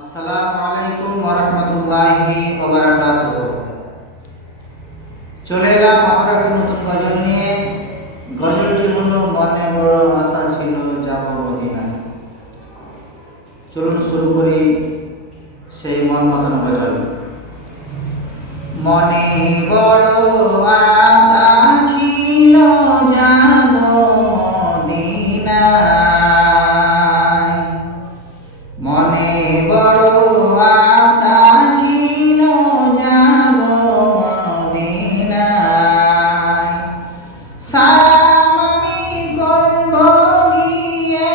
আসসালামু আলাইকুম ওয়া রাহমাতুল্লাহি ওয়া বারাকাতুহু। চলে এলাম আবার একটা নতুন গজল নিয়ে। গজলটি হলো মনে বড় আশা ছিল যাব মদিনায়। চলুন শুরু করি সেই মন মাতানো গজল। মনে বড় আশা ছিল যাব মদিনায়, মনে বড় আশা ছিল যাব মদিনায়। সালাম আমি করব গিয়ে,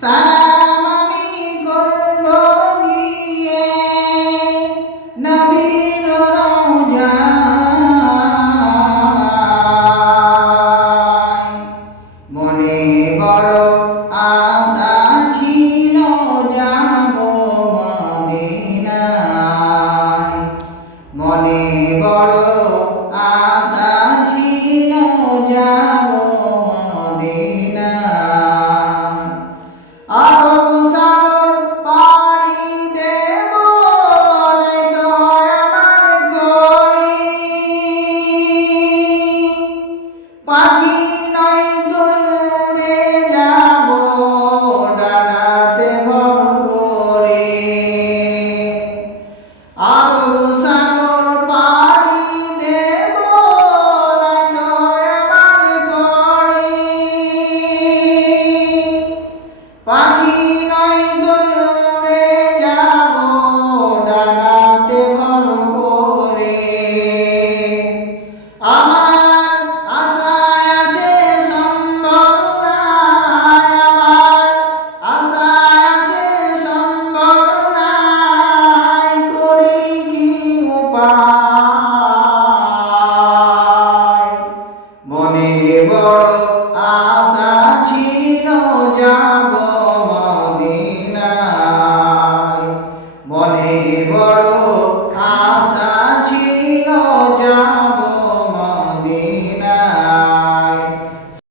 সালাম আমি করব গিয়ে নবীর রওজায়। মনে বড় আশা ছিল যাব মদিনায়, মনে বড় আশা ছিল যাব মদিনায়। আরব সাগর পাড়ি দেব নয়তো আমার ঘড়ি, পাখি নয়তো উড়ে যাব ডানাতে ভর করে। আরব সাগর পাড়ি দেব নয়তো আমার ঘড়ি, পাখি নয়তো উড়ে যাব ডানাতে ভর করে। আমার আশায় আছে সম্বল নাই, আমার আশায় আছে সম্বল নাই, করি কি উপায়।